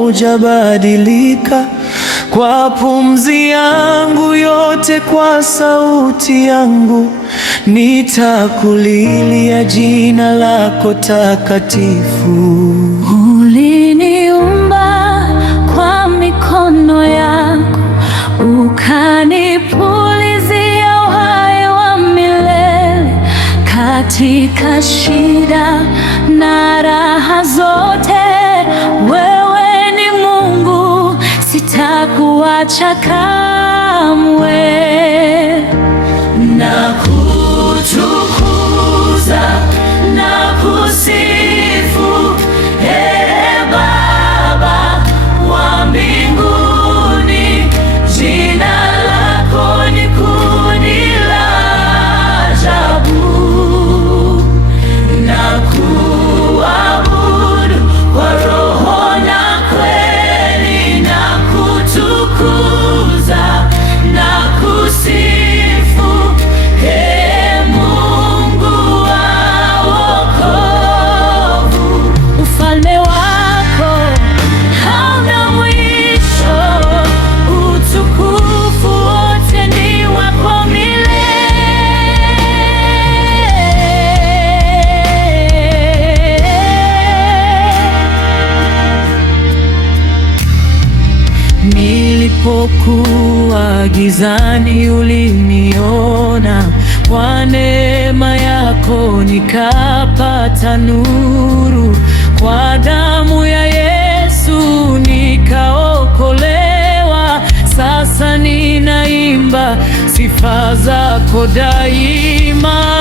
haujabadilika. Kwa pumzi yangu yote, kwa sauti yangu, nitakulilia jina lako takatifu. Uliniumba kwa mikono yako, ukanipulizia uhai wa milele. Katika shida na raha zote, wewe ni Mungu, sitakuacha kamwe. Nakutukuza na kusifu, Ee Baba wa mbinguni. Jina lako ni kuni la ajabu. Nakuabudu kwa roho na kweli, nakutukuza na kusifu, Ee Mungu wa wokovu. Ufalme wako hauna mwisho, utukufu wote ni wako milele. Nilipokuwa gizani uliniona, kwa neema yako nikapata nuru. Kwa damu ya Yesu nikaokolewa. Sasa ninaimba sifa zako daima.